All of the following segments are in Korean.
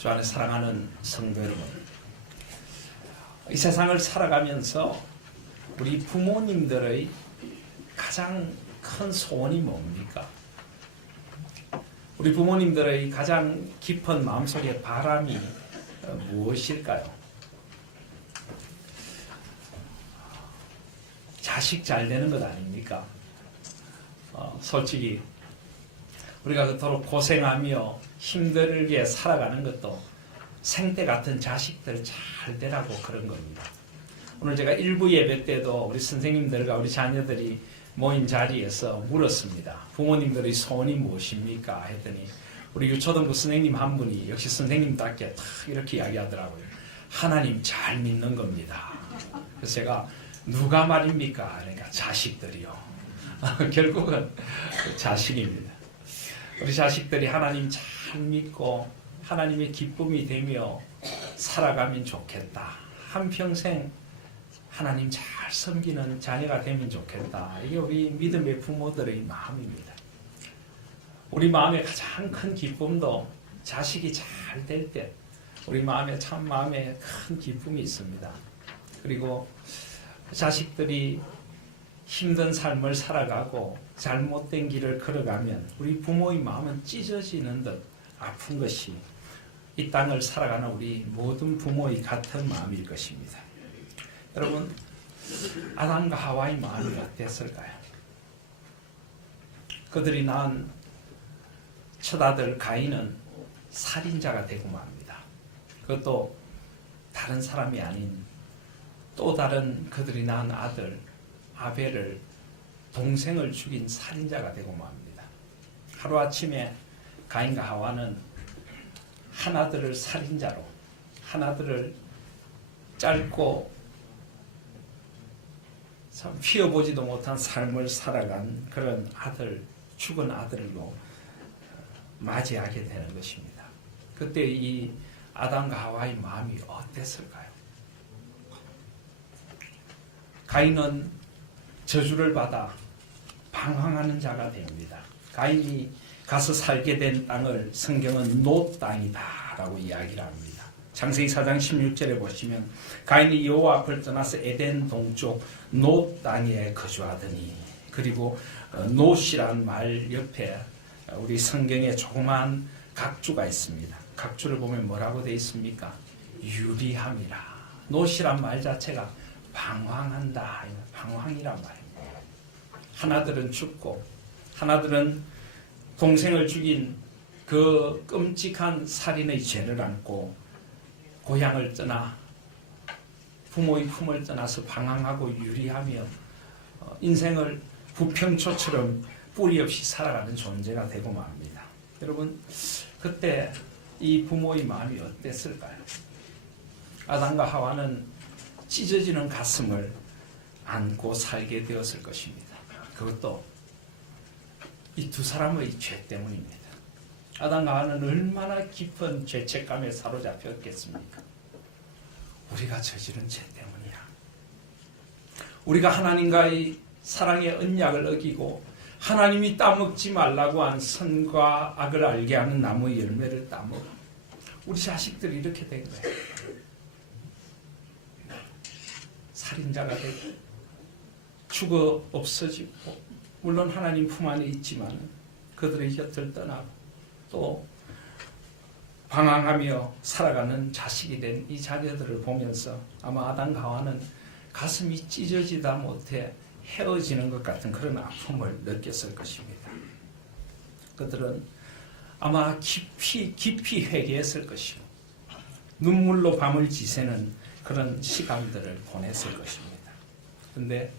주 안에 사랑하는 성도 여러분, 이 세상을 살아가면서 우리 부모님들의 가장 큰 소원이 뭡니까? 우리 부모님들의 가장 깊은 마음속의 바람이 무엇일까요? 자식 잘 되는 것 아닙니까? 솔직히 우리가 그토록 고생하며 힘들게 살아가는 것도 생때 같은 자식들 잘 되라고 그런 겁니다. 오늘 제가 일부 예배 때도 우리 선생님들과 우리 자녀들이 모인 자리에서 물었습니다. 부모님들의 소원이 무엇입니까? 했더니 우리 유초등부 선생님 한 분이 역시 선생님답게 딱 이렇게 이야기하더라고요. 하나님 잘 믿는 겁니다. 그래서 제가 누가 말입니까? 그러니까 자식들이요. 결국은 자식입니다. 우리 자식들이 하나님 잘 믿고 하나님의 기쁨이 되며 살아가면 좋겠다. 한평생 하나님 잘 섬기는 자녀가 되면 좋겠다. 이게 우리 믿음의 부모들의 마음입니다. 우리 마음의 가장 큰 기쁨도 자식이 잘 될 때 우리 마음에 참 마음에 큰 기쁨이 있습니다. 그리고 자식들이 힘든 삶을 살아가고 잘못된 길을 걸어가면 우리 부모의 마음은 찢어지는 듯 아픈 것이 이 땅을 살아가는 우리 모든 부모의 같은 마음일 것입니다. 여러분, 아담과 하와의 마음이 어땠을까요? 그들이 낳은 첫아들 가인은 살인자가 되고 맙니다. 그것도 다른 사람이 아닌 또 다른 그들이 낳은 아들 아벨을 동생을 죽인 살인자가 되고 맙니다. 하루아침에 가인과 하와는 하나들을 살인자로, 하나들을 짧고 참 휘어보지도 못한 삶을 살아간 그런 아들, 죽은 아들로 맞이하게 되는 것입니다. 그때 이 아담과 하와의 마음이 어땠을까요? 가인은 저주를 받아 방황하는 자가 됩니다. 가인이 가서 살게 된 땅을 성경은 놋 땅이다라고 이야기를 합니다. 창세기 4장 16절에 보시면 가인이 여호와 앞을 떠나서 에덴 동쪽 놋 땅에 거주하더니, 그리고 놋이란 말 옆에 우리 성경에 조그만 각주가 있습니다. 각주를 보면 뭐라고 되어 있습니까? 유리함이라. 놋이란 말 자체가 방황한다, 방황이란 말입니다. 하나들은 죽고 하나들은 동생을 죽인 그 끔찍한 살인의 죄를 안고 고향을 떠나 부모의 품을 떠나서 방황하고 유리하며 인생을 부평초처럼 뿌리 없이 살아가는 존재가 되고 맙니다. 여러분, 그때 이 부모의 마음이 어땠을까요? 아담과 하와는 찢어지는 가슴을 안고 살게 되었을 것입니다. 그것도 이 두 사람의 죄 때문입니다. 아담과 하와는 얼마나 깊은 죄책감에 사로잡혔겠습니까? 우리가 저지른 죄 때문이야. 우리가 하나님과의 사랑의 언약을 어기고 하나님이 따먹지 말라고 한 선과 악을 알게 하는 나무의 열매를 따먹어 우리 자식들이 이렇게 된 거예요. 살인자가 되고 죽어 없어지고, 물론 하나님 품 안에 있지만 그들의 곁을 떠나고 또 방황하며 살아가는 자식이 된 이 자녀들을 보면서 아마 아담과 하와는 가슴이 찢어지다 못해 헤어지는 것 같은 그런 아픔을 느꼈을 것입니다. 그들은 아마 깊이 회개했을 것이고 눈물로 밤을 지새는 그런 시간들을 보냈을 것입니다. 그런데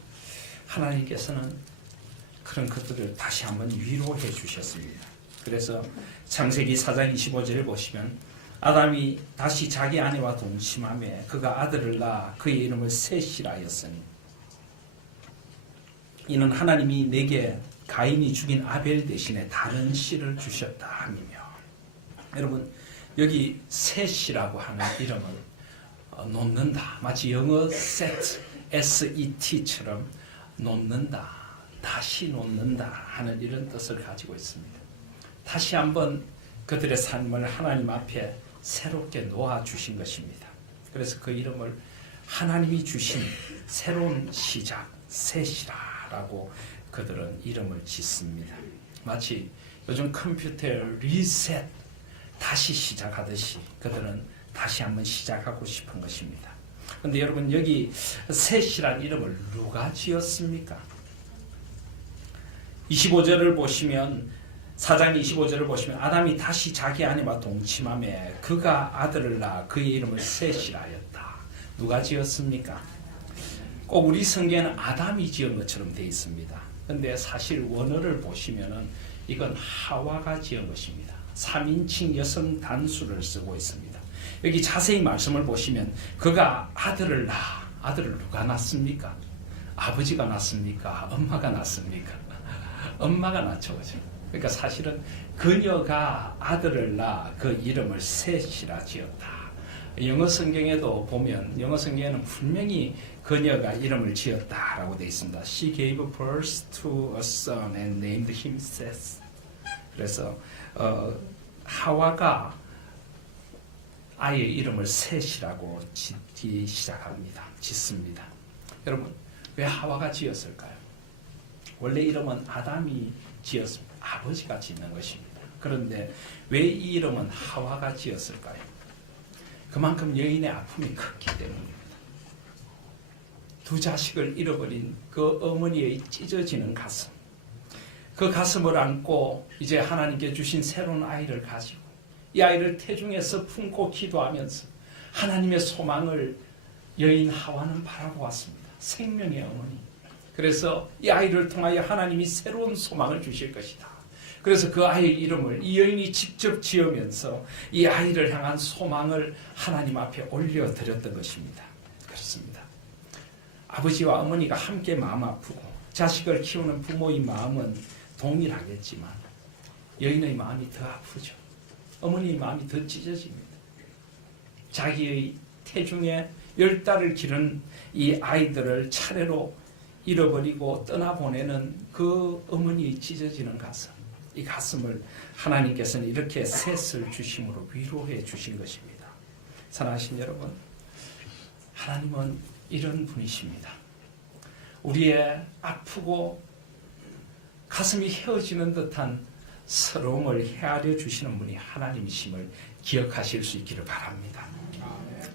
하나님께서는 그런 것들을 다시 한번 위로해 주셨습니다. 그래서 창세기 4장 25절을 보시면 아담이 다시 자기 아내와 동침하며 그가 아들을 낳아 그의 이름을 셋이라 하였으니 이는 하나님이 내게 가인이 죽인 아벨 대신에 다른 씨를 주셨다 함이며. 여러분, 여기 셋이라고 하는 이름은 놓는다, 마치 영어 set, S-E-T처럼 놓는다, 다시 놓는다 하는 이런 뜻을 가지고 있습니다. 다시 한번 그들의 삶을 하나님 앞에 새롭게 놓아주신 것입니다. 그래서 그 이름을 하나님이 주신 새로운 시작, 셋이라고 그들은 이름을 짓습니다. 마치 요즘 컴퓨터에 리셋, 다시 시작하듯이 그들은 다시 한번 시작하고 싶은 것입니다. 그런데 여러분, 여기 셋이란 이름을 누가 지었습니까? 25절을 보시면, 4장 25절을 보시면 아담이 다시 자기 아내와 동침하며 그가 아들을 낳아 그의 이름을 셋이라 하였다. 누가 지었습니까? 꼭 우리 성경에는 아담이 지은 것처럼 되어 있습니다. 그런데 사실 원어를 보시면은 이건 하와가 지은 것입니다. 3인칭 여성 단수를 쓰고 있습니다. 여기 자세히 말씀을 보시면 그가 아들을 낳아. 아들을 누가 낳습니까? 아버지가 낳습니까? 엄마가 낳습니까? 엄마가 낳죠. 그죠? 그러니까 사실은 그녀가 아들을 낳아 그 이름을 셋이라 지었다. 영어 성경에도 보면, 영어 성경에는 분명히 그녀가 이름을 지었다라고 되어 있습니다. She gave birth to a son and named him Seth. 그래서 하와가 아이의 이름을 셋이라고 짓기 시작합니다. 짓습니다. 여러분, 왜 하와가 지었을까요? 원래 이름은 아담이 지었습니다. 아버지가 짓는 것입니다. 그런데 왜 이 이름은 하와가 지었을까요? 그만큼 여인의 아픔이 컸기 때문입니다. 두 자식을 잃어버린 그 어머니의 찢어지는 가슴, 그 가슴을 안고 이제 하나님께 주신 새로운 아이를 가지고 이 아이를 태중에서 품고 기도하면서 하나님의 소망을 여인 하와는 바라보았습니다. 생명의 어머니. 그래서 이 아이를 통하여 하나님이 새로운 소망을 주실 것이다. 그래서 그 아이의 이름을 이 여인이 직접 지으면서 이 아이를 향한 소망을 하나님 앞에 올려드렸던 것입니다. 그렇습니다. 아버지와 어머니가 함께 마음 아프고 자식을 키우는 부모의 마음은 동일하겠지만 여인의 마음이 더 아프죠. 어머니의 마음이 더 찢어집니다. 자기의 태중에 10달을 기른 이 아이들을 차례로 잃어버리고 떠나보내는 그 어머니의 찢어지는 가슴, 이 가슴을 하나님께서는 이렇게 셋을 주심으로 위로해 주신 것입니다. 사랑하신 여러분, 하나님은 이런 분이십니다. 우리의 아프고 가슴이 헤어지는 듯한 서러움을 헤아려 주시는 분이 하나님이심을 기억하실 수 있기를 바랍니다.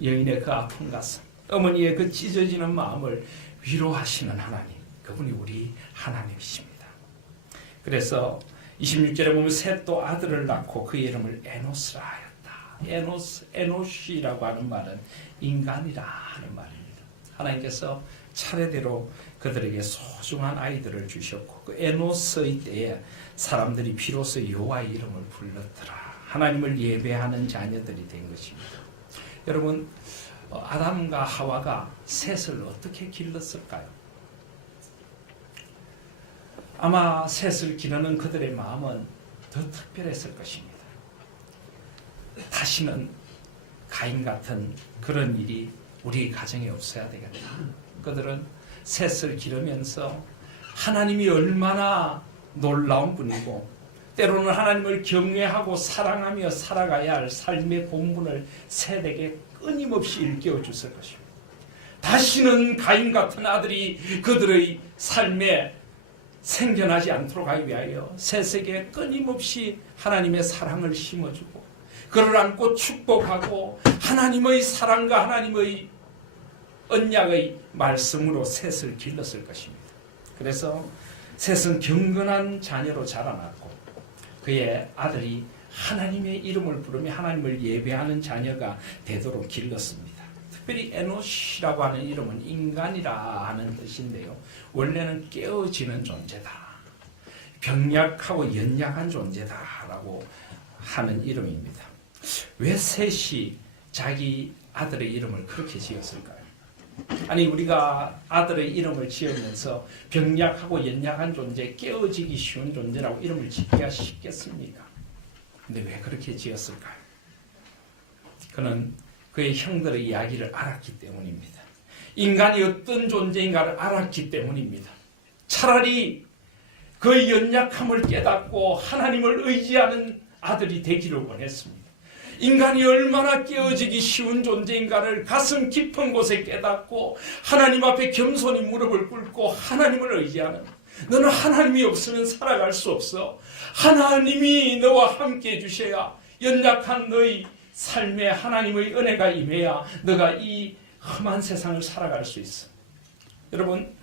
여인의 그 아픈 가슴, 어머니의 그 찢어지는 마음을 위로하시는 하나님, 그분이 우리 하나님이십니다. 그래서 26절에 보면 셋도 아들을 낳고 그의 이름을 에노스라 하였다. 에노시라고 하는 말은 인간이라 하는 말입니다. 하나님께서 차례대로 그들에게 소중한 아이들을 주셨고 그 에노스의 때에 사람들이 비로소 여호와의 이름을 불렀더라. 하나님을 예배하는 자녀들이 된 것입니다. 여러분, 아담과 하와가 셋을 어떻게 길렀을까요? 아마 셋을 기르는 그들의 마음은 더 특별했을 것입니다. 다시는 가인 같은 그런 일이 우리 가정에 없어야 되겠다. 그들은 셋을 기르면서 하나님이 얼마나 놀라운 분이고 때로는 하나님을 경외하고 사랑하며 살아가야 할 삶의 본분을 셋에게 끊임없이 일깨워 줬을 것입니다. 다시는 가인 같은 아들이 그들의 삶에 생겨나지 않도록 하기 위하여 셋에게 끊임없이 하나님의 사랑을 심어주고 그를 안고 축복하고 하나님의 사랑과 하나님의 언약의 말씀으로 셋을 길렀을 것입니다. 그래서 셋은 경건한 자녀로 자라났고 그의 아들이 하나님의 이름을 부르며 하나님을 예배하는 자녀가 되도록 길렀습니다. 특별히 에노시라고 하는 이름은 인간이라 하는 뜻인데요. 원래는 깨어지는 존재다. 병약하고 연약한 존재다라고 하는 이름입니다. 왜 셋이 자기 아들의 이름을 그렇게 지었을까요? 아니, 우리가 아들의 이름을 지으면서 병약하고 연약한 존재, 깨어지기 쉬운 존재라고 이름을 짓기가 쉽겠습니까? 근데 왜 그렇게 지었을까요? 그는 그의 형들의 이야기를 알았기 때문입니다. 인간이 어떤 존재인가를 알았기 때문입니다. 차라리 그의 연약함을 깨닫고 하나님을 의지하는 아들이 되기를 원했습니다. 인간이 얼마나 깨어지기 쉬운 존재인가를 가슴 깊은 곳에 깨닫고 하나님 앞에 겸손히 무릎을 꿇고 하나님을 의지하는, 너는 하나님이 없으면 살아갈 수 없어. 하나님이 너와 함께 해주셔야, 연약한 너의 삶에 하나님의 은혜가 임해야 너가 이 험한 세상을 살아갈 수 있어. 여러분,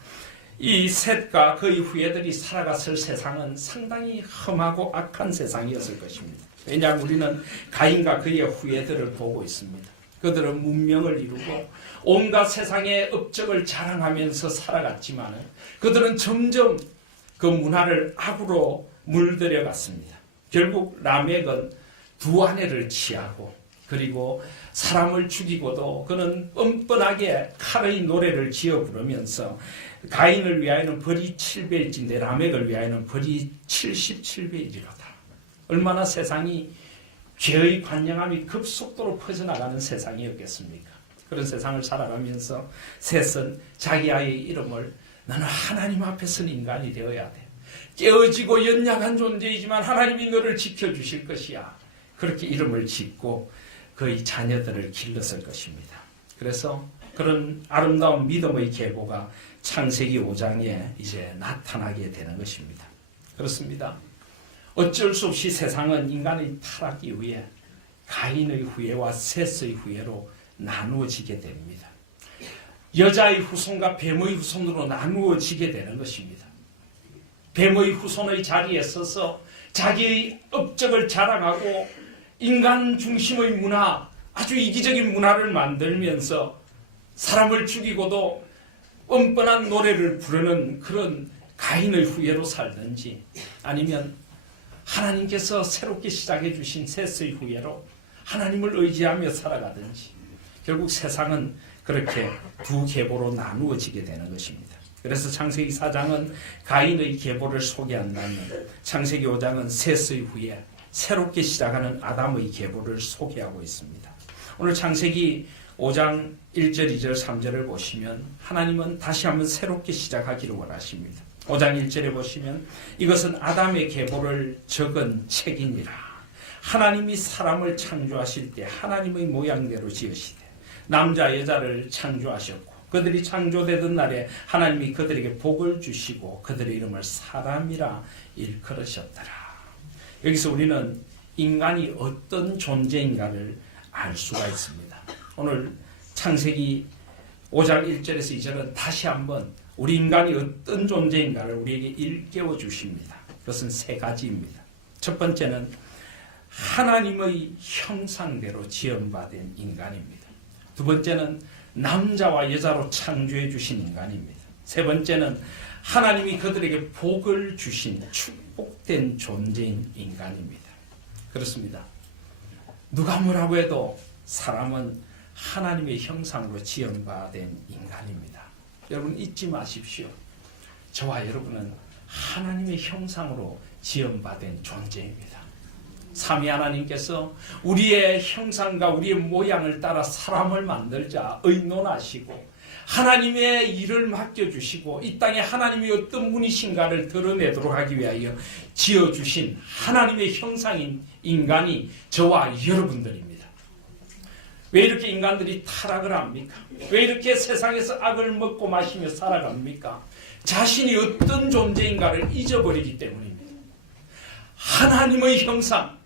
이 셋과 그의 후예들이 살아갔을 세상은 상당히 험하고 악한 세상이었을 것입니다. 왜냐하면 우리는 가인과 그의 후예들을 보고 있습니다. 그들은 문명을 이루고 온갖 세상의 업적을 자랑하면서 살아갔지만 그들은 점점 그 문화를 악으로 물들여갔습니다. 결국 라멕은 두 아내를 취하고 그리고 사람을 죽이고도 그는 뻔뻔하게 칼의 노래를 지어 부르면서 가인을 위하여는 벌이 7배일진데 라멕을 위하여는 벌이 77배이리로다. 얼마나 세상이 죄의 관영함이 급속도로 퍼져나가는 세상이었겠습니까? 그런 세상을 살아가면서 셋은 자기 아이의 이름을 너는 하나님 앞에 선 인간이 되어야 돼. 깨어지고 연약한 존재이지만 하나님이 너를 지켜주실 것이야. 그렇게 이름을 짓고 그의 자녀들을 길렀을 것입니다. 그래서 그런 아름다운 믿음의 계보가 창세기 5장에 이제 나타나게 되는 것입니다. 그렇습니다. 어쩔 수 없이 세상은 인간의 타락 이후에 가인의 후예와 셋의 후예로 나누어지게 됩니다. 여자의 후손과 뱀의 후손으로 나누어지게 되는 것입니다. 뱀의 후손의 자리에 서서 자기의 업적을 자랑하고 인간 중심의 문화, 아주 이기적인 문화를 만들면서 사람을 죽이고도 뻔뻔한 노래를 부르는 그런 가인의 후예로 살든지, 아니면 하나님께서 새롭게 시작해 주신 셋의 후예로 하나님을 의지하며 살아가든지, 결국 세상은 그렇게 두 계보로 나누어지게 되는 것입니다. 그래서 창세기 4장은 가인의 계보를 소개한다면 창세기 5장은 셋의 후예, 새롭게 시작하는 아담의 계보를 소개하고 있습니다. 오늘 창세기 5장 1절, 2절, 3절을 보시면 하나님은 다시 한번 새롭게 시작하기를 원하십니다. 5장 1절에 보시면 이것은 아담의 계보를 적은 책이니라. 하나님이 사람을 창조하실 때 하나님의 모양대로 지으시되 남자 여자를 창조하셨고 그들이 창조되던 날에 하나님이 그들에게 복을 주시고 그들의 이름을 사람이라 일컬으셨더라. 여기서 우리는 인간이 어떤 존재인가를 알 수가 있습니다. 오늘 창세기 5장 1절에서 2절은 다시 한번 우리 인간이 어떤 존재인가를 우리에게 일깨워 주십니다. 그것은 세 가지입니다. 첫 번째는 하나님의 형상대로 지음받은 인간입니다. 두 번째는 남자와 여자로 창조해 주신 인간입니다. 세 번째는 하나님이 그들에게 복을 주신 축복된 존재인 인간입니다. 그렇습니다. 누가 뭐라고 해도 사람은 하나님의 형상으로 지음받은 인간입니다. 여러분 잊지 마십시오. 저와 여러분은 하나님의 형상으로 지음받은 존재입니다. 삼위 하나님께서 우리의 형상과 우리의 모양을 따라 사람을 만들자 의논하시고 하나님의 일을 맡겨주시고 이 땅에 하나님이 어떤 분이신가를 드러내도록 하기 위하여 지어주신 하나님의 형상인 인간이 저와 여러분들입니다. 왜 이렇게 인간들이 타락을 합니까? 왜 이렇게 세상에서 악을 먹고 마시며 살아갑니까? 자신이 어떤 존재인가를 잊어버리기 때문입니다. 하나님의 형상,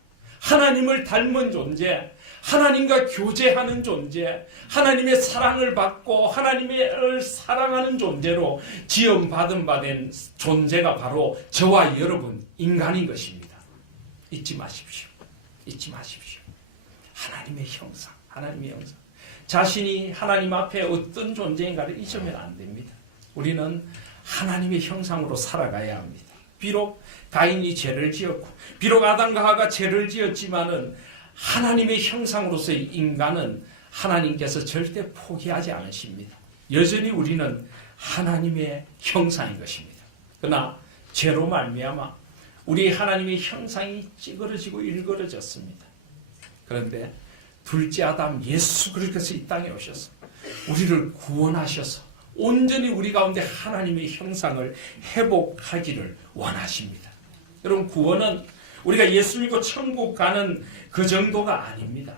하나님을 닮은 존재, 하나님과 교제하는 존재, 하나님의 사랑을 받고 하나님을 사랑하는 존재로 지음받은 존재가 바로 저와 여러분 인간인 것입니다. 잊지 마십시오. 잊지 마십시오. 하나님의 형상, 하나님의 형상. 자신이 하나님 앞에 어떤 존재인가를 잊으면 안 됩니다. 우리는 하나님의 형상으로 살아가야 합니다. 비록 가인이 죄를 지었고 비록 아담과 하와가 죄를 지었지만은 하나님의 형상으로서의 인간은 하나님께서 절대 포기하지 않으십니다. 여전히 우리는 하나님의 형상인 것입니다. 그러나 죄로 말미암아 우리 하나님의 형상이 찌그러지고 일그러졌습니다. 그런데 둘째 아담 예수 그리스도께서 이 땅에 오셔서 우리를 구원하셔서 온전히 우리 가운데 하나님의 형상을 회복하기를 원하십니다. 여러분, 구원은 우리가 예수 믿고 천국 가는 그 정도가 아닙니다.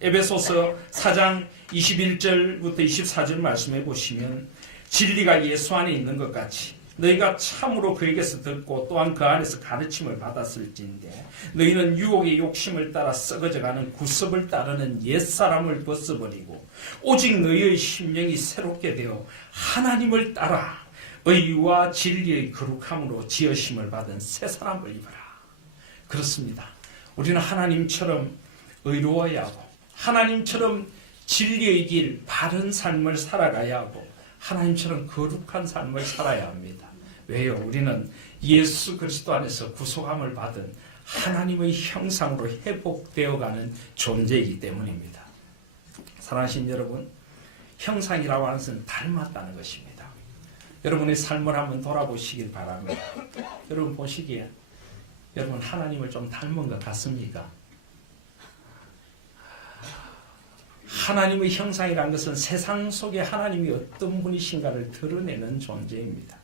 에베소서 4장 21절부터 24절 말씀해 보시면 진리가 예수 안에 있는 것 같이 너희가 참으로 그에게서 듣고 또한 그 안에서 가르침을 받았을진데 너희는 유혹의 욕심을 따라 썩어져가는 구습을 따르는 옛사람을 벗어버리고 오직 너희의 심령이 새롭게 되어 하나님을 따라 의와 진리의 거룩함으로 지으심을 받은 새 사람을 입어라. 그렇습니다. 우리는 하나님처럼 의로워야 하고 하나님처럼 진리의 길, 바른 삶을 살아가야 하고 하나님처럼 거룩한 삶을 살아야 합니다. 왜요? 우리는 예수 그리스도 안에서 구속함을 받은 하나님의 형상으로 회복되어가는 존재이기 때문입니다. 사랑하신 여러분, 형상이라고 하는 것은 닮았다는 것입니다. 여러분의 삶을 한번 돌아보시길 바랍니다. 여러분 보시기에 여러분 하나님을 좀 닮은 것 같습니까? 하나님의 형상이라는 것은 세상 속에 하나님이 어떤 분이신가를 드러내는 존재입니다.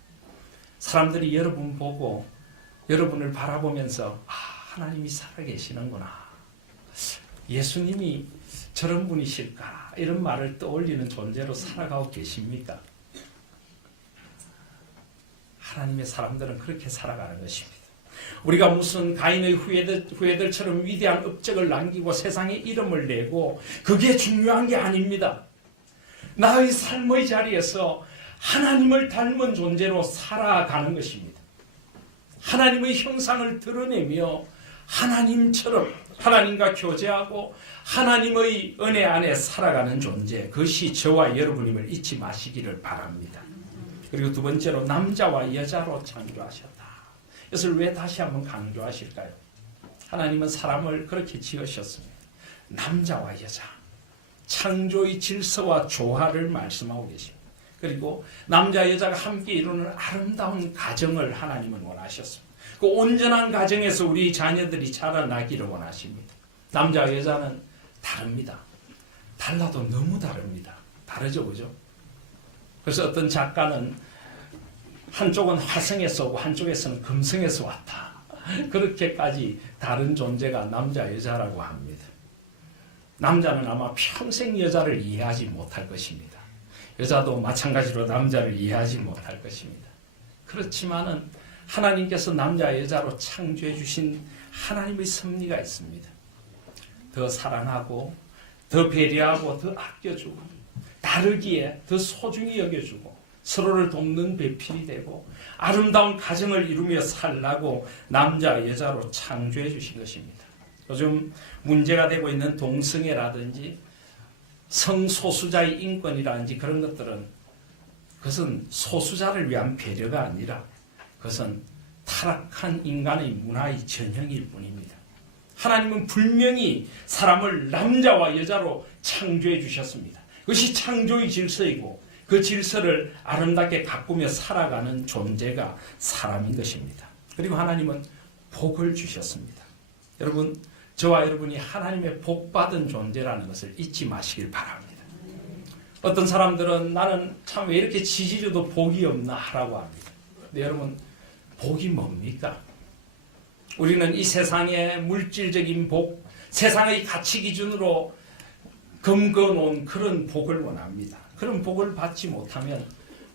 사람들이 여러분 보고 여러분을 바라보면서 하나님이 살아계시는구나. 예수님이 저런 분이실까? 이런 말을 떠올리는 존재로 살아가고 계십니까? 하나님의 사람들은 그렇게 살아가는 것입니다. 우리가 무슨 가인의 후예들처럼 위대한 업적을 남기고 세상에 이름을 내고 그게 중요한 게 아닙니다. 나의 삶의 자리에서 하나님을 닮은 존재로 살아가는 것입니다. 하나님의 형상을 드러내며 하나님처럼 하나님과 교제하고 하나님의 은혜 안에 살아가는 존재, 그것이 저와 여러분임을 잊지 마시기를 바랍니다. 그리고 두 번째로 남자와 여자로 창조하셨다. 이것을 왜 다시 한번 강조하실까요? 하나님은 사람을 그렇게 지으셨습니다. 남자와 여자, 창조의 질서와 조화를 말씀하고 계십니다. 그리고 남자 여자가 함께 이루는 아름다운 가정을 하나님은 원하셨습니다. 그 온전한 가정에서 우리 자녀들이 자라나기를 원하십니다. 남자와 여자는 다릅니다. 달라도 너무 다릅니다. 다르죠, 그죠? 그래서 어떤 작가는 한쪽은 화성에서 오고 한쪽에서는 금성에서 왔다. 그렇게까지 다른 존재가 남자, 여자라고 합니다. 남자는 아마 평생 여자를 이해하지 못할 것입니다. 여자도 마찬가지로 남자를 이해하지 못할 것입니다. 그렇지만은 하나님께서 남자, 여자로 창조해 주신 하나님의 섭리가 있습니다. 더 사랑하고 더 배려하고 더 아껴주고 다르기에 더 소중히 여겨주고 서로를 돕는 배필이 되고 아름다운 가정을 이루며 살라고 남자, 여자로 창조해 주신 것입니다. 요즘 문제가 되고 있는 동성애라든지 성소수자의 인권이라든지 그런 것들은 그것은 소수자를 위한 배려가 아니라 그것은 타락한 인간의 문화의 전형일 뿐입니다. 하나님은 분명히 사람을 남자와 여자로 창조해 주셨습니다. 그것이 창조의 질서이고 그 질서를 아름답게 가꾸며 살아가는 존재가 사람인 것입니다. 그리고 하나님은 복을 주셨습니다. 여러분, 저와 여러분이 하나님의 복받은 존재라는 것을 잊지 마시길 바랍니다. 어떤 사람들은 나는 참 왜 이렇게 지지려도 복이 없나 라고 합니다. 근데 여러분, 복이 뭡니까? 우리는 이 세상의 물질적인 복, 세상의 가치 기준으로 검거놓은 그런 복을 원합니다. 그런 복을 받지 못하면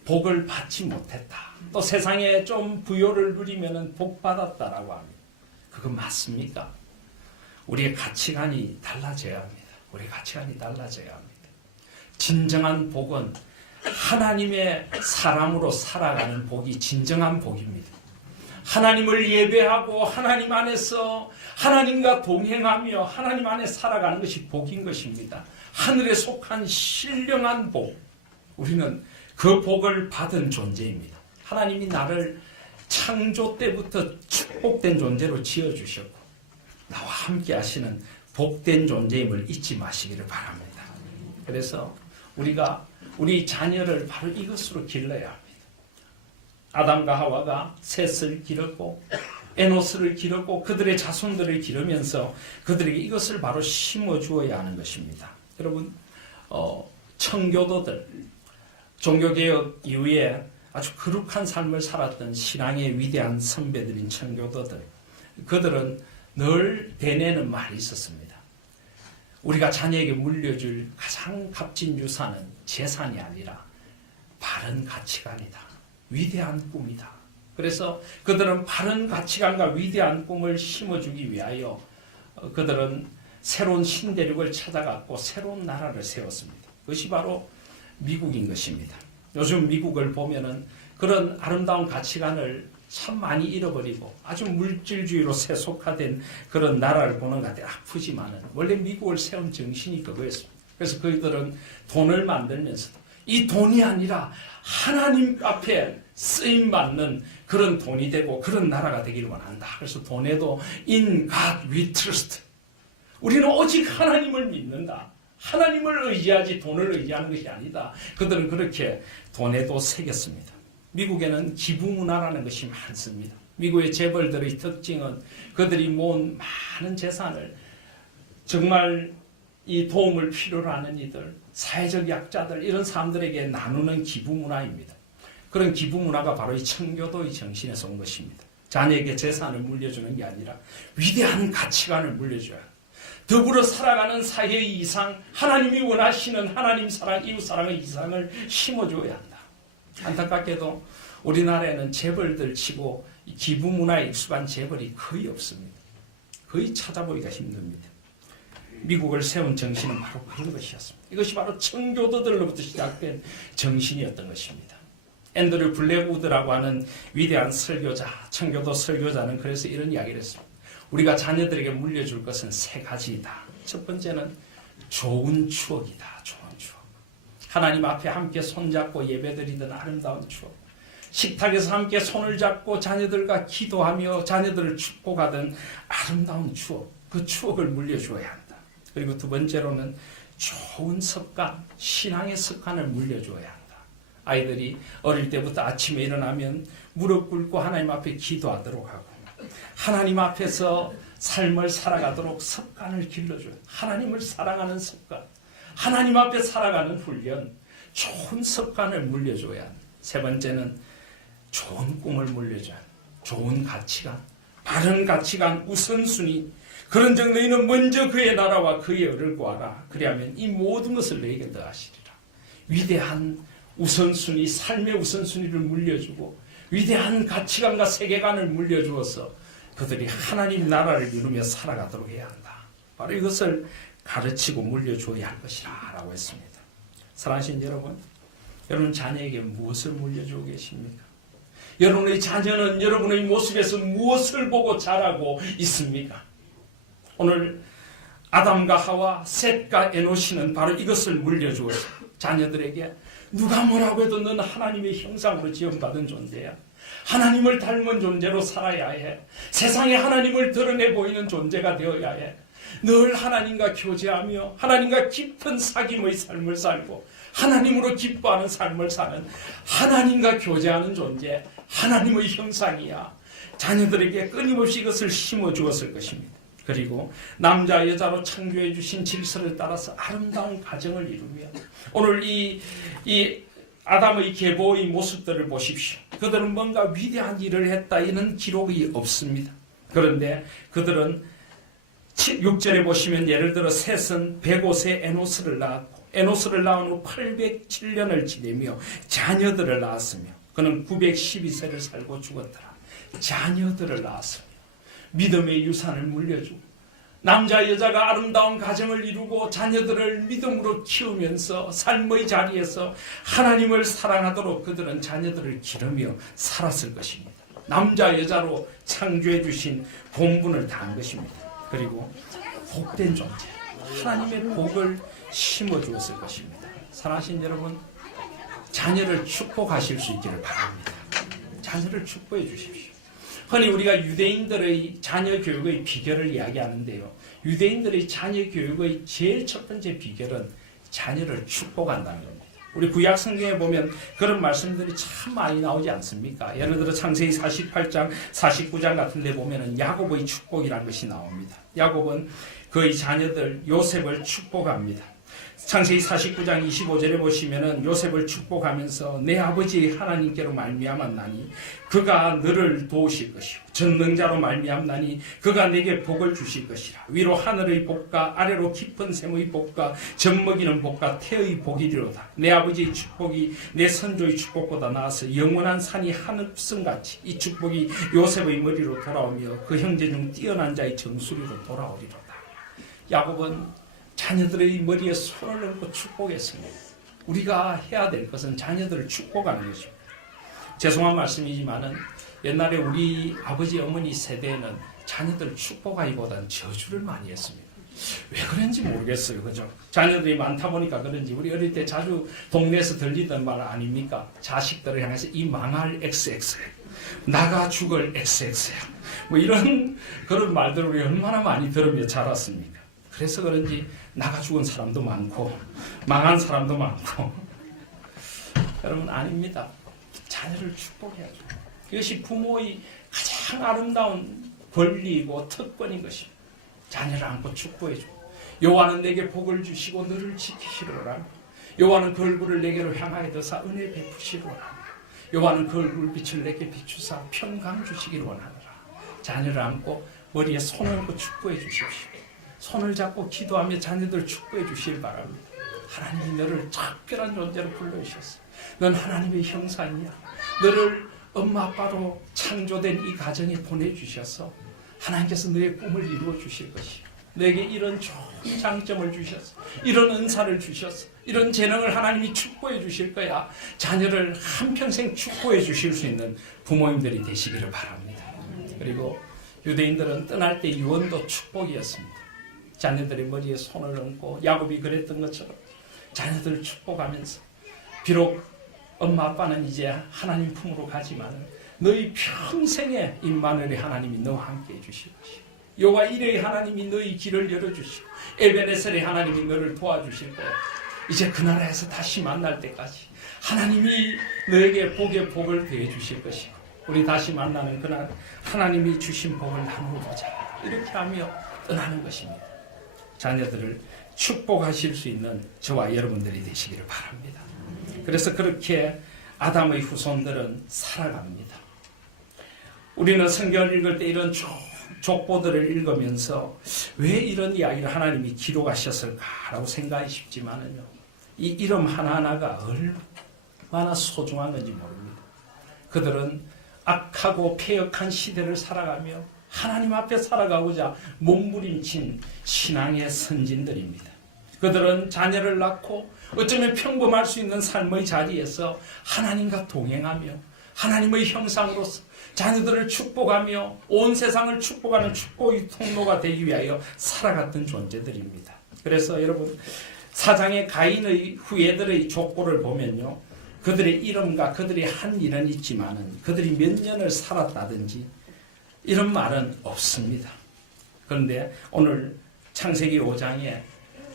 복을 받지 못했다. 또 세상에 좀 부요를 누리면 복 받았다라고 합니다. 그건 맞습니까? 우리의 가치관이 달라져야 합니다. 우리의 가치관이 달라져야 합니다. 진정한 복은 하나님의 사람으로 살아가는 복이 진정한 복입니다. 하나님을 예배하고 하나님 안에서 하나님과 동행하며 하나님 안에 살아가는 것이 복인 것입니다. 하늘에 속한 신령한 복, 우리는 그 복을 받은 존재입니다. 하나님이 나를 창조 때부터 축복된 존재로 지어주셨고 나와 함께 하시는 복된 존재임을 잊지 마시기를 바랍니다. 그래서 우리가 우리 자녀를 바로 이것으로 길러야 합니다. 아담과 하와가 셋을 기르고 에노스를 기르고 그들의 자손들을 기르면서 그들에게 이것을 바로 심어주어야 하는 것입니다. 여러분, 청교도들, 종교개혁 이후에 아주 거룩한 삶을 살았던 신앙의 위대한 선배들인 청교도들, 그들은 늘 되뇌는 말이 있었습니다. 우리가 자녀에게 물려줄 가장 값진 유산은 재산이 아니라 바른 가치관이다. 위대한 꿈이다. 그래서 그들은 바른 가치관과 위대한 꿈을 심어주기 위하여 그들은 새로운 신대륙을 찾아갔고 새로운 나라를 세웠습니다. 그것이 바로 미국인 것입니다. 요즘 미국을 보면은 그런 아름다운 가치관을 참 많이 잃어버리고 아주 물질주의로 세속화된 그런 나라를 보는 것 같아요. 아프지만은 원래 미국을 세운 정신이 그거였습니다. 그래서 그들은 돈을 만들면서도 이 돈이 아니라 하나님 앞에 쓰임받는 그런 돈이 되고 그런 나라가 되기를 원한다. 그래서 돈에도 In God we trust. 우리는 오직 하나님을 믿는다. 하나님을 의지하지 돈을 의지하는 것이 아니다. 그들은 그렇게 돈에도 새겼습니다. 미국에는 기부문화라는 것이 많습니다. 미국의 재벌들의 특징은 그들이 모은 많은 재산을 정말 이 도움을 필요로 하는 이들, 사회적 약자들 이런 사람들에게 나누는 기부문화입니다. 그런 기부문화가 바로 이 청교도의 정신에서 온 것입니다. 자녀에게 재산을 물려주는 게 아니라 위대한 가치관을 물려줘야 합니다. 더불어 살아가는 사회의 이상, 하나님이 원하시는 하나님 사랑, 이웃 사랑의 이상을 심어줘야 한다. 안타깝게도 우리나라에는 재벌들 치고 기부 문화에 익숙한 재벌이 거의 없습니다. 거의 찾아보기가 힘듭니다. 미국을 세운 정신은 바로 그런 것이었습니다. 이것이 바로 청교도들로부터 시작된 정신이었던 것입니다. 앤드류 블랙우드라고 하는 위대한 설교자, 청교도 설교자는 그래서 이런 이야기를 했습니다. 우리가 자녀들에게 물려줄 것은 세 가지이다. 첫 번째는 좋은 추억이다. 좋은 추억. 하나님 앞에 함께 손잡고 예배드리던 아름다운 추억. 식탁에서 함께 손을 잡고 자녀들과 기도하며 자녀들을 축복하던 아름다운 추억. 그 추억을 물려줘야 한다. 그리고 두 번째로는 좋은 습관, 신앙의 습관을 물려줘야 한다. 아이들이 어릴 때부터 아침에 일어나면 무릎 꿇고 하나님 앞에 기도하도록 하고 하나님 앞에서 삶을 살아가도록 습관을 길러줘요. 하나님을 사랑하는 습관, 하나님 앞에 살아가는 훈련, 좋은 습관을 물려줘야 합니다. 세 번째는 좋은 꿈을 물려줘야 합니다. 좋은 가치관, 바른 가치관, 우선순위. 그런즉 너희는 먼저 그의 나라와 그의 의를 구하라. 그리하면 이 모든 것을 너희에게 더하시리라. 위대한 우선순위, 삶의 우선순위를 물려주고 위대한 가치관과 세계관을 물려주어서 그들이 하나님 나라를 이루며 살아가도록 해야 한다. 바로 이것을 가르치고 물려줘야 할 것이라 라고 했습니다. 사랑하신 여러분, 여러분 자녀에게 무엇을 물려주고 계십니까? 여러분의 자녀는 여러분의 모습에서 무엇을 보고 자라고 있습니까? 오늘 아담과 하와, 셋과 에노시는 바로 이것을 물려주어서 자녀들에게 누가 뭐라고 해도 너는 하나님의 형상으로 지음받은 존재야. 하나님을 닮은 존재로 살아야 해. 세상에 하나님을 드러내 보이는 존재가 되어야 해. 늘 하나님과 교제하며 하나님과 깊은 사귐의 삶을 살고 하나님으로 기뻐하는 삶을 사는 하나님과 교제하는 존재, 하나님의 형상이야. 자녀들에게 끊임없이 이것을 심어주었을 것입니다. 그리고 남자 여자로 창조해 주신 질서를 따라서 아름다운 가정을 이루며 오늘 이 아담의 계보의 모습들을 보십시오. 그들은 뭔가 위대한 일을 했다 이런 기록이 없습니다. 그런데 그들은 6절에 보시면 예를 들어 셋은 105세 에노스를 낳았고 에노스를 낳은 후 807년을 지내며 자녀들을 낳았으며 그는 912세를 살고 죽었더라. 자녀들을 낳았으며 믿음의 유산을 물려주고 남자 여자가 아름다운 가정을 이루고 자녀들을 믿음으로 키우면서 삶의 자리에서 하나님을 사랑하도록 그들은 자녀들을 기르며 살았을 것입니다. 남자 여자로 창조해 주신 본분을 다한 것입니다. 그리고 복된 존재, 하나님의 복을 심어주었을 것입니다. 사랑하신 여러분, 자녀를 축복하실 수 있기를 바랍니다. 자녀를 축복해 주십시오. 흔히 우리가 유대인들의 자녀 교육의 비결을 이야기하는데요. 유대인들의 자녀 교육의 제일 첫 번째 비결은 자녀를 축복한다는 겁니다. 우리 구약 성경에 보면 그런 말씀들이 참 많이 나오지 않습니까? 예를 들어 창세기 48장, 49장 같은 데 보면은 야곱의 축복이라는 것이 나옵니다. 야곱은 그의 자녀들 요셉을 축복합니다. 창세기 49장 25절에 보시면은 요셉을 축복하면서 내 아버지 하나님께로 말미암았나니 그가 너를 도우실 것이요 전능자로 말미암나니 그가 내게 복을 주실 것이라. 위로 하늘의 복과 아래로 깊은 샘의 복과 젖먹이는 복과 태의 복이리로다. 내 아버지의 축복이 내 선조의 축복보다 나아서 영원한 산이 하늘성같이 이 축복이 요셉의 머리로 돌아오며 그 형제 중 뛰어난 자의 정수리로 돌아오리로다. 야곱은 자녀들의 머리에 손을 얹고 축복했습니다. 우리가 해야 될 것은 자녀들을 축복하는 것입니다. 죄송한 말씀이지만은 옛날에 우리 아버지 어머니 세대에는 자녀들 축복하기보다는 저주를 많이 했습니다. 왜 그런지 모르겠어요. 그죠? 자녀들이 많다 보니까 그런지 우리 어릴 때 자주 동네에서 들리던 말 아닙니까? 자식들을 향해서 이 망할 XX야. 나가 죽을 XX야. 뭐 이런 그런 말들을 우리 얼마나 많이 들으며 자랐습니까? 그래서 그런지 나가 죽은 사람도 많고 망한 사람도 많고. 여러분 아닙니다. 자녀를 축복해야죠. 이것이 부모의 가장 아름다운 권리이고 특권인 것입니다. 자녀를 안고 축복해주고 여호와는 내게 복을 주시고 너를 지키시리로라. 여호와는 그 얼굴을 내게로 향하여 드사 은혜 베푸시리로라. 여호와는 그 얼굴 빛을 내게 비추사 평강 주시기를 원하노라. 자녀를 안고 머리에 손을 얹고 축복해 주십시오. 손을 잡고 기도하며 자녀들 축복해 주시길 바랍니다. 하나님이 너를 특별한 존재로 불러주셨어. 넌 하나님의 형상이야. 너를 엄마 아빠로 창조된 이 가정에 보내주셔서 하나님께서 너의 꿈을 이루어 주실 것이야. 너에게 이런 좋은 장점을 주셨어. 이런 은사를 주셨어. 이런 재능을 하나님이 축복해 주실 거야. 자녀를 한평생 축복해 주실 수 있는 부모님들이 되시기를 바랍니다. 그리고 유대인들은 떠날 때 유언도 축복이었습니다. 자녀들의 머리에 손을 얹고 야곱이 그랬던 것처럼 자녀들을 축복하면서 비록 엄마 아빠는 이제 하나님 품으로 가지만 너희 평생에 임마누엘의 하나님이 너와 함께 해주실 것이요 여호와 이레의 하나님이 너희 길을 열어주시고 에베네셀의 하나님이 너를 도와주실 거야. 이제 그 나라에서 다시 만날 때까지 하나님이 너에게 복에 복을 더해 주실 것이고 우리 다시 만나는 그날 하나님이 주신 복을 나누고자 이렇게 하며 떠나는 것입니다. 자녀들을 축복하실 수 있는 저와 여러분들이 되시기를 바랍니다. 그래서 그렇게 아담의 후손들은 살아갑니다. 우리는 성경을 읽을 때 이런 족보들을 읽으면서 왜 이런 이야기를 하나님이 기록하셨을까라고 생각이 싶지만은요. 이 이름 하나하나가 얼마나 소중한 건지 모릅니다. 그들은 악하고 패역한 시대를 살아가며 하나님 앞에 살아가고자 몸부림친 신앙의 선진들입니다. 그들은 자녀를 낳고 어쩌면 평범할 수 있는 삶의 자리에서 하나님과 동행하며 하나님의 형상으로서 자녀들을 축복하며 온 세상을 축복하는 축복의 통로가 되기 위하여 살아갔던 존재들입니다. 그래서 여러분 사장의 가인의 후예들의 족보를 보면요. 그들의 이름과 그들이 한 일은 있지만은 그들이 몇 년을 살았다든지 이런 말은 없습니다. 그런데 오늘 창세기 5장에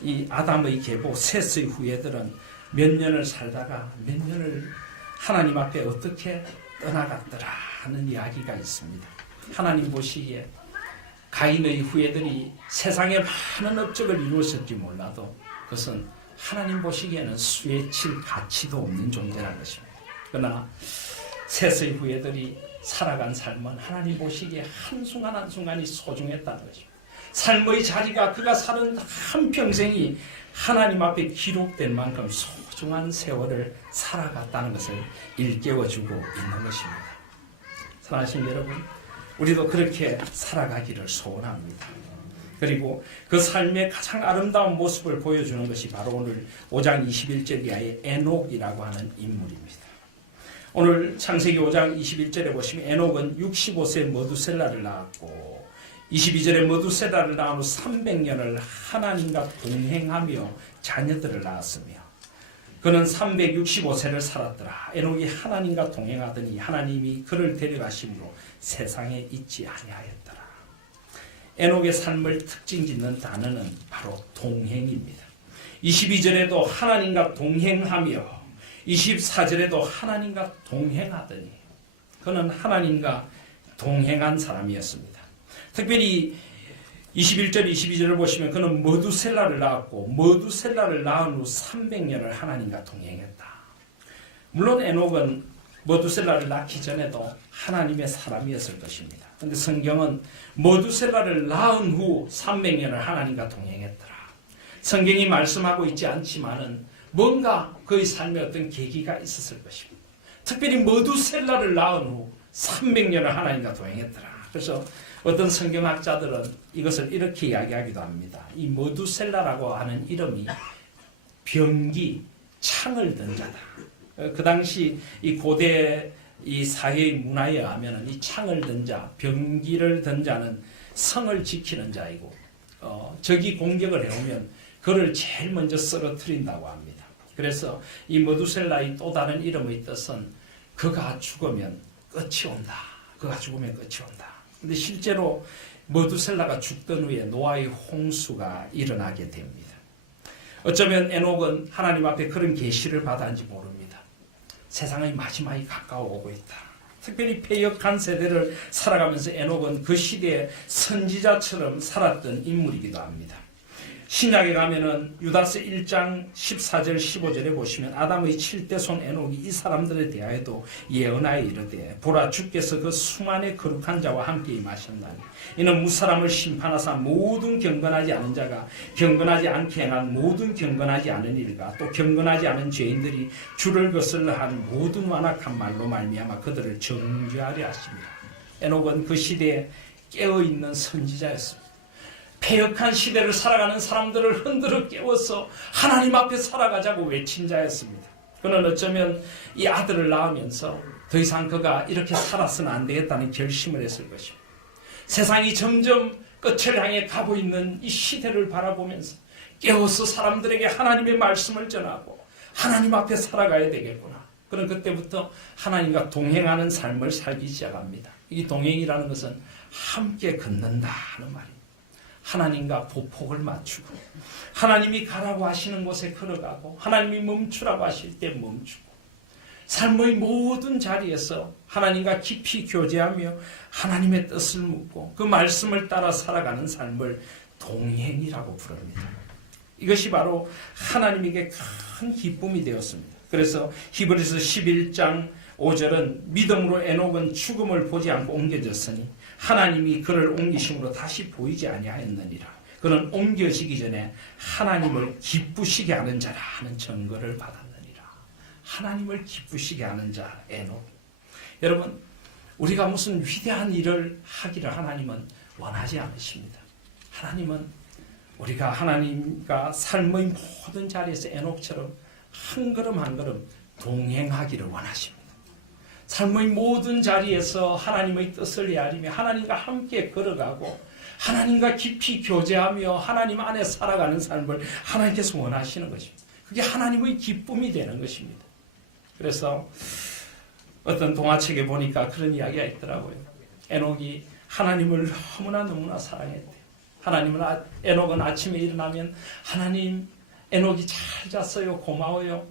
이 아담의 계보 셋의 후예들은 몇 년을 살다가 몇 년을 하나님 앞에 어떻게 떠나갔더라 하는 이야기가 있습니다. 하나님 보시기에 가인의 후예들이 세상에 많은 업적을 이루었을지 몰라도 그것은 하나님 보시기에는 수에 칠 가치도 없는 존재라는 것입니다. 그러나 셋의 후예들이 살아간 삶은 하나님 보시기에 한순간 한순간이 소중했다는 것입니다. 삶의 자리가 그가 사는 한평생이 하나님 앞에 기록된 만큼 소중한 세월을 살아갔다는 것을 일깨워주고 있는 것입니다. 사랑하시는 여러분, 우리도 그렇게 살아가기를 소원합니다. 그리고 그 삶의 가장 아름다운 모습을 보여주는 것이 바로 오늘 5장 21절 이하의 에녹이라고 하는 인물입니다. 오늘 창세기 5장 21절에 보시면 에녹은 65세 머두셀라를 낳았고 22절에 머두셀라를 낳은 후 300년을 하나님과 동행하며 자녀들을 낳았으며 그는 365세를 살았더라. 에녹이 하나님과 동행하더니 하나님이 그를 데려가심으로 세상에 있지 아니하였더라. 에녹의 삶을 특징 짓는 단어는 바로 동행입니다. 22절에도 하나님과 동행하며 24절에도 하나님과 동행하더니 그는 하나님과 동행한 사람이었습니다. 특별히 21절, 22절을 보시면 그는 머두셀라를 낳았고 머두셀라를 낳은 후 300년을 하나님과 동행했다. 물론 에녹은 머두셀라를 낳기 전에도 하나님의 사람이었을 것입니다. 그런데 성경은 머두셀라를 낳은 후 300년을 하나님과 동행했더라. 성경이 말씀하고 있지 않지만은 뭔가 그의 삶에 어떤 계기가 있었을 것입니다. 특별히 머두셀라를 낳은 후 300년을 하나님과 동행했더라. 그래서 어떤 성경학자들은 이것을 이렇게 이야기하기도 합니다. 이 머두셀라라고 하는 이름이 병기, 창을 든 자다. 그 당시 이 고대 이 사회의 문화에 의하면 이 창을 든 자, 병기를 든 자는 성을 지키는 자이고 적이 공격을 해오면 그를 제일 먼저 쓰러뜨린다고 합니다. 그래서 이 머두셀라의 또 다른 이름의 뜻은 그가 죽으면 끝이 온다. 그가 죽으면 끝이 온다. 근데 실제로 머두셀라가 죽던 후에 노아의 홍수가 일어나게 됩니다. 어쩌면 에녹은 하나님 앞에 그런 계시를 받았는지 모릅니다. 세상의 마지막이 가까워오고 있다. 특별히 패역한 세대를 살아가면서 에녹은 그 시대의 선지자처럼 살았던 인물이기도 합니다. 신약에 가면은 유다서 1장 14절 15절에 보시면 아담의 7대 손 에녹이 이 사람들에 대하여도 예언하여 이르되 보라 주께서 그 수만의 거룩한 자와 함께 임하셨나니 이는 무사람을 심판하사 모든 경건하지 않은 자가 경건하지 않게 행한 모든 경건하지 않은 일과 또 경건하지 않은 죄인들이 주를 거슬러 한 모든 완악한 말로 말미암아 그들을 정죄하려 하십니다. 에녹은 그 시대에 깨어있는 선지자였습니다. 패역한 시대를 살아가는 사람들을 흔들어 깨워서 하나님 앞에 살아가자고 외친 자였습니다. 그는 어쩌면 이 아들을 낳으면서 더 이상 그가 이렇게 살아서는 안 되겠다는 결심을 했을 것입니다. 세상이 점점 끝을 향해 가고 있는 이 시대를 바라보면서 깨워서 사람들에게 하나님의 말씀을 전하고 하나님 앞에 살아가야 되겠구나. 그는 그때부터 하나님과 동행하는 삶을 살기 시작합니다. 이 동행이라는 것은 함께 걷는다 하는 말입니다. 하나님과 보폭을 맞추고 하나님이 가라고 하시는 곳에 걸어가고 하나님이 멈추라고 하실 때 멈추고 삶의 모든 자리에서 하나님과 깊이 교제하며 하나님의 뜻을 묻고 그 말씀을 따라 살아가는 삶을 동행이라고 부릅니다. 이것이 바로 하나님에게 큰 기쁨이 되었습니다. 그래서 히브리서 11장 5절은 믿음으로 에녹은 죽음을 보지 않고 옮겨졌으니 하나님이 그를 옮기심으로 다시 보이지 아니하였느니라. 그는 옮겨지기 전에 하나님을 기쁘시게 하는 자라는 증거를 받았느니라. 하나님을 기쁘시게 하는 자 에녹. 여러분, 우리가 무슨 위대한 일을 하기를 하나님은 원하지 않으십니다. 하나님은 우리가 하나님과 삶의 모든 자리에서 에녹처럼 한 걸음 한 걸음 동행하기를 원하십니다. 삶의 모든 자리에서 하나님의 뜻을 헤아리며 하나님과 함께 걸어가고 하나님과 깊이 교제하며 하나님 안에 살아가는 삶을 하나님께서 원하시는 것입니다. 그게 하나님의 기쁨이 되는 것입니다. 그래서 어떤 동화책에 보니까 그런 이야기가 있더라고요. 에녹이 하나님을 너무나 사랑했대요. 에녹은 아침에 일어나면 하나님, 에녹이 잘 잤어요. 고마워요.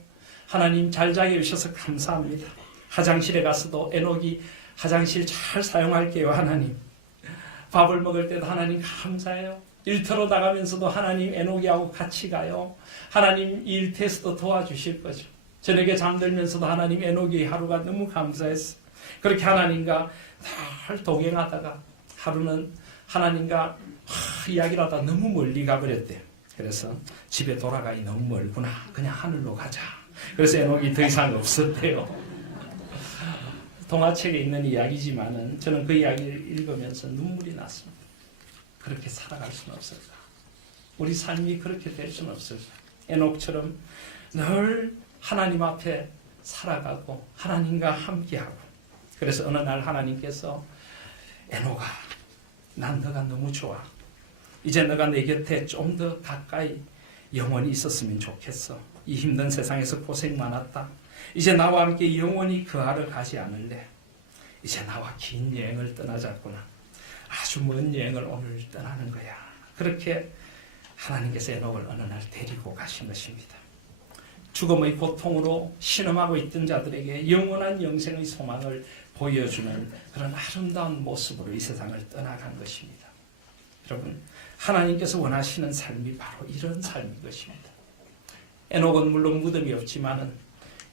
하나님 잘 자게 해주셔서 감사합니다. 화장실에 가서도 에녹이 화장실 잘 사용할게요. 하나님. 밥을 먹을 때도 하나님 감사해요. 일터로 나가면서도 하나님 에녹이하고 같이 가요. 하나님 일터에서도 도와주실 거죠. 저녁에 잠들면서도 하나님 에녹이 하루가 너무 감사했어요. 그렇게 하나님과 잘 동행하다가 하루는 하나님과 이야기를 하다 너무 멀리 가버렸대요. 그래서 집에 돌아가기 너무 멀구나. 그냥 하늘로 가자. 그래서 에녹이 더 이상 없었대요. 동화책에 있는 이야기지만은 저는 그 이야기를 읽으면서 눈물이 났습니다. 그렇게 살아갈 수는 없을까? 우리 삶이 그렇게 될 수는 없을까? 에녹처럼 늘 하나님 앞에 살아가고 하나님과 함께하고 그래서 어느 날 하나님께서 에녹아, 난 너가 너무 좋아. 이제 너가 내 곁에 좀 더 가까이 영원히 있었으면 좋겠어. 이 힘든 세상에서 고생 많았다. 이제 나와 함께 영원히 거하러 가지 않을래. 이제 나와 긴 여행을 떠나자꾸나. 아주 먼 여행을 오늘 떠나는 거야. 그렇게 하나님께서 에녹을 어느 날 데리고 가신 것입니다. 죽음의 고통으로 신음하고 있던 자들에게 영원한 영생의 소망을 보여주는 그런 아름다운 모습으로 이 세상을 떠나간 것입니다. 여러분, 하나님께서 원하시는 삶이 바로 이런 삶인 것입니다. 에녹은 물론 무덤이 없지만은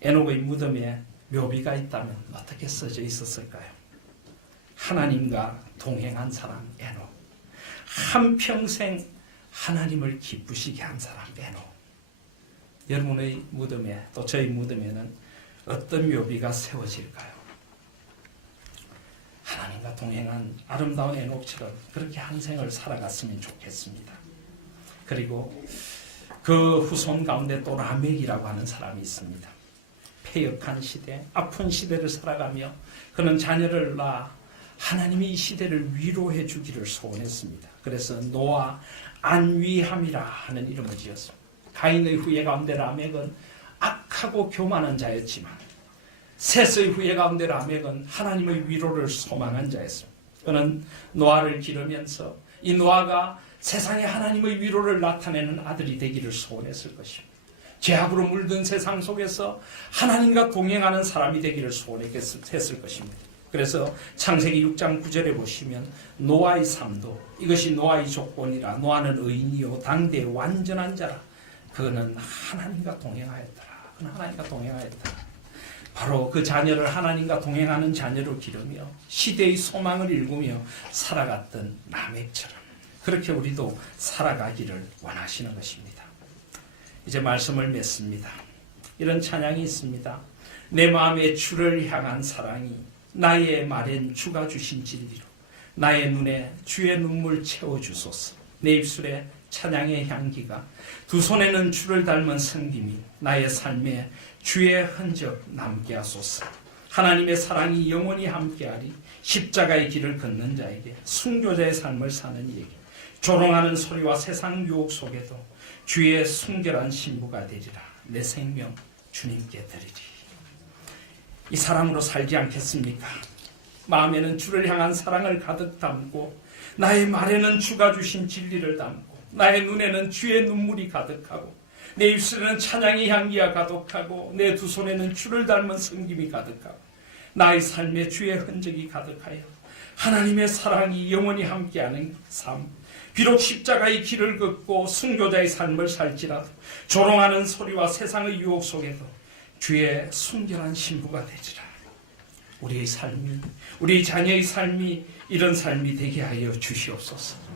에녹의 무덤에 묘비가 있다면 어떻게 써져 있었을까요? 하나님과 동행한 사람 에녹, 한평생 하나님을 기쁘시게 한 사람 에녹. 여러분의 무덤에, 또 저희 무덤에는 어떤 묘비가 세워질까요? 하나님과 동행한 아름다운 에녹처럼 그렇게 한 생을 살아갔으면 좋겠습니다. 그리고 그 후손 가운데 또 라멕이라고 하는 사람이 있습니다. 패역한 시대, 아픈 시대를 살아가며 그는 자녀를 낳아 하나님이 이 시대를 위로해 주기를 소원했습니다. 그래서 노아 안위함이라 하는 이름을 지었습니다. 가인의 후예 가운데 라멕은 악하고 교만한 자였지만 셋의 후예 가운데 라멕은 하나님의 위로를 소망한 자였습니다. 그는 노아를 기르면서 이 노아가 세상에 하나님의 위로를 나타내는 아들이 되기를 소원했을 것입니다. 죄악으로 물든 세상 속에서 하나님과 동행하는 사람이 되기를 소원했을 것입니다. 그래서 창세기 6장 9절에 보시면 노아의 삶도 이것이 노아의 조건이라 노아는 의인이요 당대의 완전한 자라 그는 하나님과 동행하였더라. 그는 하나님과 동행하였다. 바로 그 자녀를 하나님과 동행하는 자녀로 기르며 시대의 소망을 일구며 살아갔던 라멕처럼 그렇게 우리도 살아가기를 원하시는 것입니다. 이제 말씀을 맺습니다. 이런 찬양이 있습니다. 내 마음에 주를 향한 사랑이 나의 말엔 주가 주신 진리로 나의 눈에 주의 눈물 채워주소서. 내 입술에 찬양의 향기가 두 손에는 주를 닮은 성김이 나의 삶에 주의 흔적 남게 하소서. 하나님의 사랑이 영원히 함께하리. 십자가의 길을 걷는 자에게 순교자의 삶을 사는 이에게 조롱하는 소리와 세상 유혹 속에도 주의 순결한 신부가 되리라. 내 생명 주님께 드리리. 이 사랑으로 살지 않겠습니까? 마음에는 주를 향한 사랑을 가득 담고 나의 말에는 주가 주신 진리를 담고 나의 눈에는 주의 눈물이 가득하고 내 입술에는 찬양의 향기가 가득하고 내 두 손에는 주를 닮은 성김이 가득하고 나의 삶에 주의 흔적이 가득하여 하나님의 사랑이 영원히 함께하는 삶, 비록 십자가의 길을 걷고 순교자의 삶을 살지라도 조롱하는 소리와 세상의 유혹 속에도 주의 순결한 신부가 되리라. 우리의 삶이, 우리 자녀의 삶이 이런 삶이 되게 하여 주시옵소서.